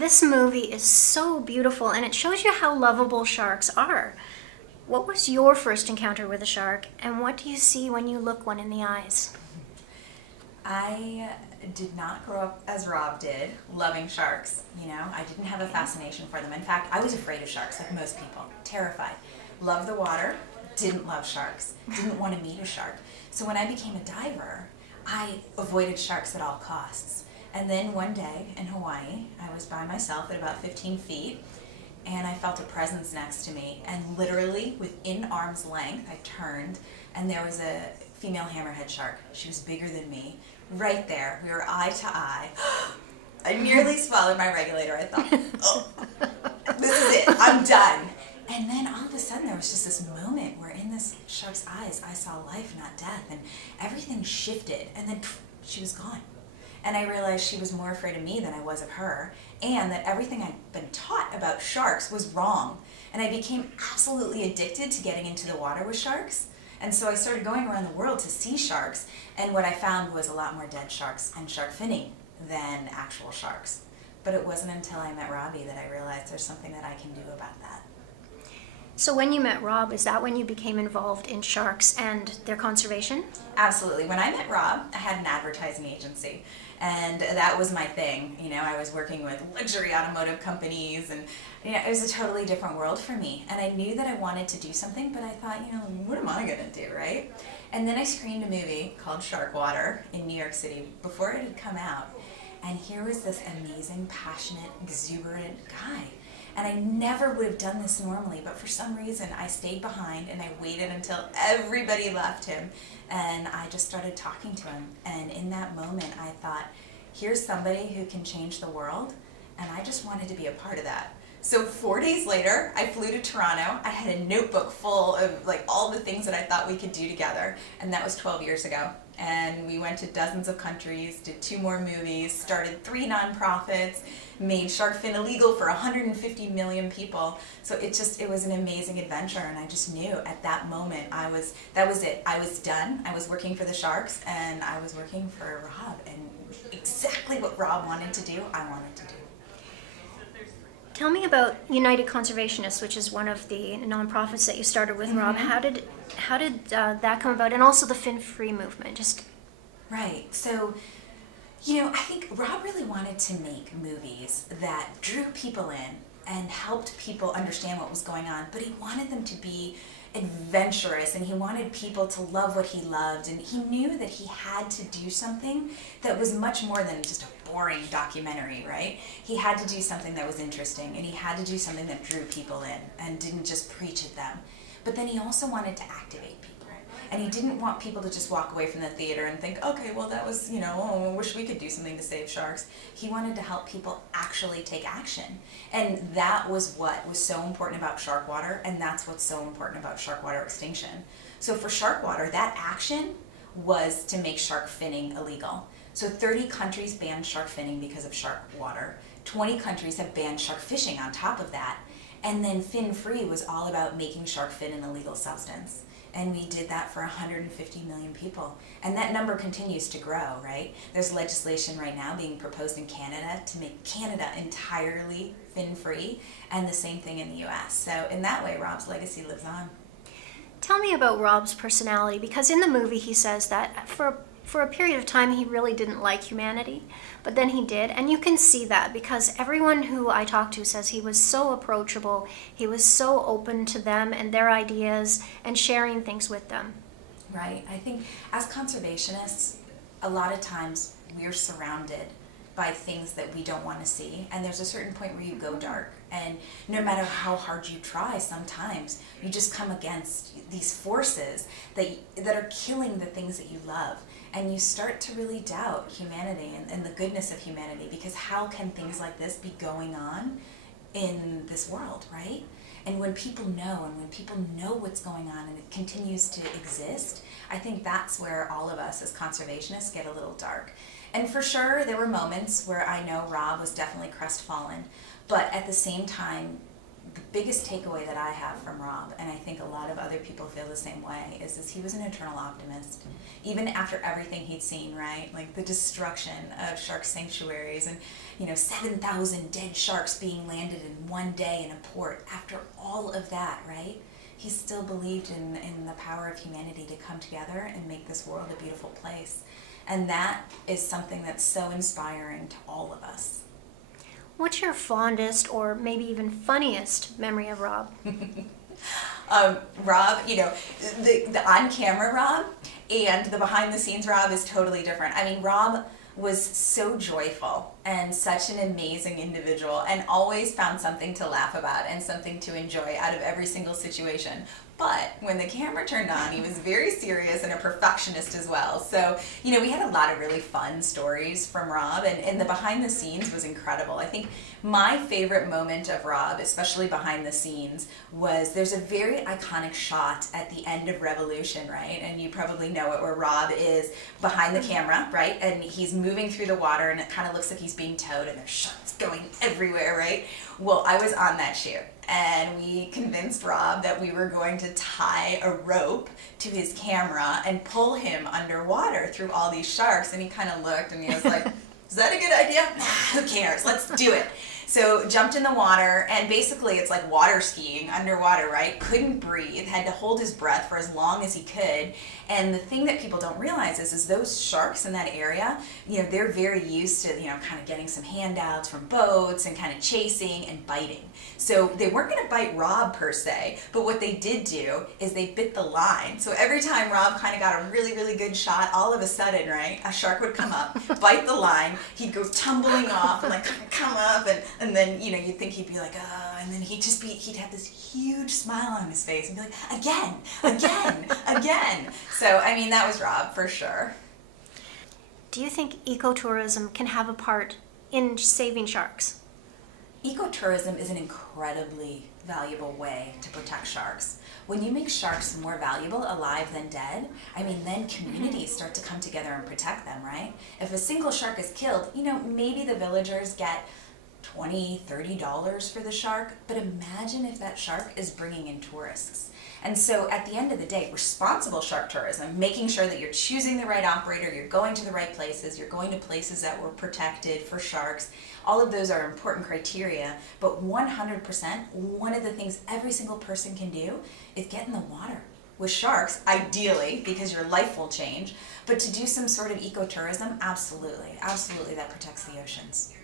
this movie is so beautiful and it shows you how lovable sharks are. What was your first encounter with a shark, and what do you see when you look one in the eyes? I did not grow up as Rob did, loving sharks. I didn't have a fascination for them. In fact, I was afraid of sharks, like most people, terrified. Loved the water, didn't love sharks, didn't want to meet a shark. So when I became a diver, I avoided sharks at all costs. And then one day in Hawaii, I was by myself at about 15 feet, and I felt a presence next to me, and literally within arm's length, I turned, and there was a female hammerhead shark. She was bigger than me, right there. We were eye to eye. I nearly swallowed my regulator. I thought, oh, this is it, I'm done. And then all of a sudden there was just this moment where in this shark's eyes I saw life, not death, and everything shifted, and then she was gone. And I realized she was more afraid of me than I was of her, and that everything I'd been taught about sharks was wrong. And I became absolutely addicted to getting into the water with sharks. And so I started going around the world to see sharks, and what I found was a lot more dead sharks and shark finning than actual sharks. But it wasn't until I met Robbie that I realized there's something that I can do about that. So when you met Rob, is that when you became involved in sharks and their conservation? Absolutely. When I met Rob, I had an advertising agency, and that was my thing. I was working with luxury automotive companies, and it was a totally different world for me. And I knew that I wanted to do something, but I thought, what am I going to do, right? And then I screened a movie called Sharkwater in New York City before it had come out. And here was this amazing, passionate, exuberant guy. And I never would have done this normally, but for some reason I stayed behind and I waited until everybody left him, and I just started talking to him. And in that moment I thought, here's somebody who can change the world, and I just wanted to be a part of that. So 4 days later, I flew to Toronto. I had a notebook full of all the things that I thought we could do together, and that was 12 years ago. And we went to dozens of countries, did 2 more movies, started 3 nonprofits, made shark fin illegal for 150 million people. So it was an amazing adventure, and I just knew at that moment that was it. I was done. I was working for the sharks, and I was working for Rob, and exactly what Rob wanted to do, I wanted to do. Tell me about United Conservationists, which is one of the nonprofits that you started with, Rob. How did that come about, and also the fin-free movement? Right. So, I think Rob really wanted to make movies that drew people in and helped people understand what was going on, but he wanted them to be adventurous, and he wanted people to love what he loved, and he knew that he had to do something that was much more than just a boring documentary, right? He had to do something that was interesting, and he had to do something that drew people in and didn't just preach at them. But then he also wanted to activate people, and he didn't want people to just walk away from the theater and think, okay, well that was, I wish we could do something to save sharks. He wanted to help people actually take action, and that was what was so important about Sharkwater, and that's what's so important about Sharkwater Extinction. So for Sharkwater, that action was to make shark finning illegal. So 30 countries banned shark finning because of Sharkwater. 20 countries have banned shark fishing on top of that. And then fin-free was all about making shark fin an illegal substance. And we did that for 150 million people. And that number continues to grow, right? There's legislation right now being proposed in Canada to make Canada entirely fin-free, and the same thing in the US. So in that way, Rob's legacy lives on. Tell me about Rob's personality, because in the movie he says that for a period of time he really didn't like humanity, but then he did, and you can see that because everyone who I talked to says he was so approachable, he was so open to them and their ideas and sharing things with them. Right. I think as conservationists, a lot of times we're surrounded by things that we don't want to see, and there's a certain point where you go dark, and no matter how hard you try, sometimes you just come against these forces that are killing the things that you love, and you start to really doubt humanity and the goodness of humanity, because how can things like this be going on in this world, right? And when people know what's going on and it continues to exist, I think that's where all of us as conservationists get a little dark. And for sure, there were moments where I know Rob was definitely crestfallen, but at the same time, the biggest takeaway that I have from Rob, and I think a lot of other people feel the same way, is he was an eternal optimist. Even after everything he'd seen, right? Like the destruction of shark sanctuaries and, 7,000 dead sharks being landed in one day in a port. After all of that, right? He still believed in the power of humanity to come together and make this world a beautiful place. And that is something that's so inspiring to all of us. What's your fondest or maybe even funniest memory of Rob? Rob, the on-camera Rob and the behind-the-scenes Rob is totally different. I mean, Rob was so joyful and such an amazing individual and always found something to laugh about and something to enjoy out of every single situation. But when the camera turned on, he was very serious and a perfectionist as well. So, we had a lot of really fun stories from Rob, and the behind the scenes was incredible. I think my favorite moment of Rob, especially behind the scenes, was there's a very iconic shot at the end of Revolution, right? And you probably know it, where Rob is behind the camera, right? And he's moving through the water, and it kind of looks like he's being towed, and there's sharks going everywhere, right? Well, I was on that shoot, and we convinced Rob that we were going to tie a rope to his camera and pull him underwater through all these sharks. And he kind of looked and he was like, is that a good idea? Who cares? Let's do it. So jumped in the water, and basically it's like water skiing underwater, right? Couldn't breathe, had to hold his breath for as long as he could. And the thing that people don't realize is those sharks in that area, they're very used to, kind of getting some handouts from boats and kind of chasing and biting. So they weren't going to bite Rob per se, but what they did do is they bit the line. So every time Rob kind of got a really, really good shot, all of a sudden, right, a shark would come up, bite the line, he'd go tumbling off and come up, and then, you'd think he'd be like, and then he'd have this huge smile on his face and be like, again, again. So, I mean, that was Rob for sure. Do you think ecotourism can have a part in saving sharks? Ecotourism is an incredibly valuable way to protect sharks. When you make sharks more valuable alive than dead, then communities start to come together and protect them, right? If a single shark is killed, maybe the villagers get $20, $30 for the shark, but imagine if that shark is bringing in tourists. And so at the end of the day, responsible shark tourism, making sure that you're choosing the right operator, you're going to the right places, you're going to places that were protected for sharks, all of those are important criteria, but 100%, one of the things every single person can do is get in the water with sharks, ideally, because your life will change, but to do some sort of ecotourism, absolutely that protects the oceans.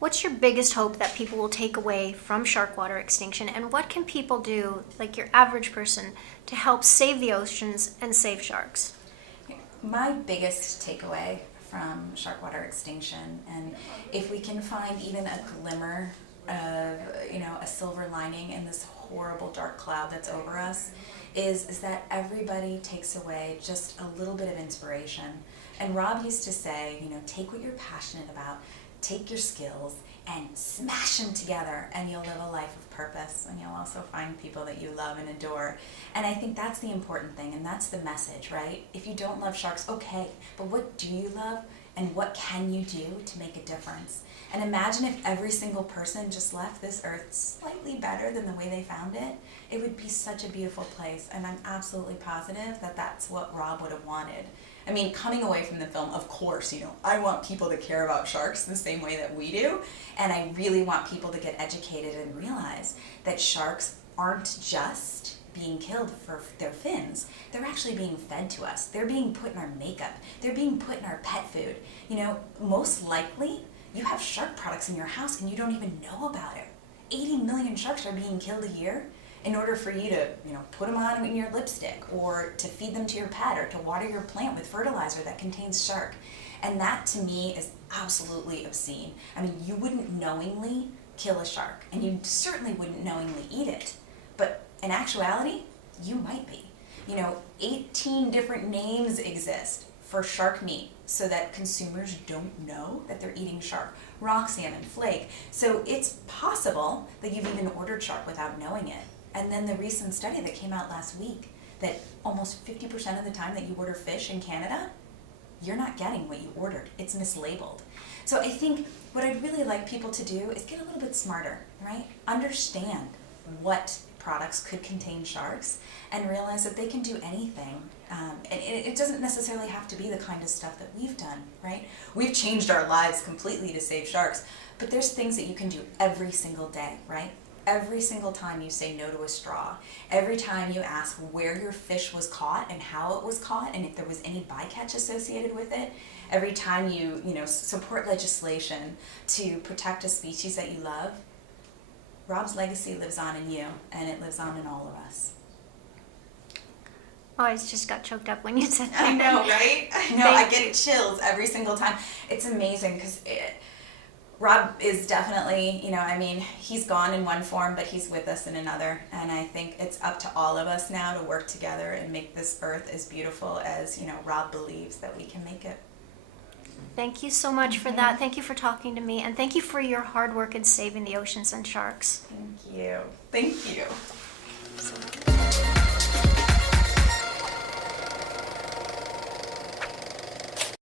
What's your biggest hope that people will take away from Sharkwater Extinction, and what can people do, like your average person, to help save the oceans and save sharks? My biggest takeaway from Sharkwater Extinction, and if we can find even a glimmer of, a silver lining in this horrible dark cloud that's over us, is that everybody takes away just a little bit of inspiration. And Rob used to say, take what you're passionate about, take your skills and smash them together, and you'll live a life of purpose, and you'll also find people that you love and adore. And I think that's the important thing, and that's the message, right? If you don't love sharks, okay, but what do you love, and what can you do to make a difference? And imagine if every single person just left this earth slightly better than the way they found it. It would be such a beautiful place, and I'm absolutely positive that that's what Rob would have wanted. Coming away from the film, of course, I want people to care about sharks the same way that we do, and I really want people to get educated and realize that sharks aren't just being killed for their fins. They're actually being fed to us. They're being put in our makeup. They're being put in our pet food. Most likely, you have shark products in your house and you don't even know about it. 80 million sharks are being killed a year in order for you to, put them on in your lipstick, or to feed them to your pet, or to water your plant with fertilizer that contains shark. And that, to me, is absolutely obscene. You wouldn't knowingly kill a shark, and you certainly wouldn't knowingly eat it. But in actuality, you might be. 18 different names exist for shark meat so that consumers don't know that they're eating shark. Rock salmon, flake. So it's possible that you've even ordered shark without knowing it. And then the recent study that came out last week, that almost 50% of the time that you order fish in Canada, you're not getting what you ordered. It's mislabeled. So I think what I'd really like people to do is get a little bit smarter, right? Understand what products could contain sharks and realize that they can do anything. And it doesn't necessarily have to be the kind of stuff that we've done, right? We've changed our lives completely to save sharks, but there's things that you can do every single day, right? Every single time you say no to a straw, every time you ask where your fish was caught and how it was caught and if there was any bycatch associated with it, every time you support legislation to protect a species that you love, Rob's legacy lives on in you, and it lives on in all of us. Oh, I just got choked up when you said that. I know, right? I know. Thank I get chills every single time. It's amazing because Rob is definitely, he's gone in one form, but he's with us in another. And I think it's up to all of us now to work together and make this earth as beautiful as, Rob believes that we can make it. Thank you so much for that. Thank you for talking to me, and thank you for your hard work in saving the oceans and sharks. Thank you. Thank you. So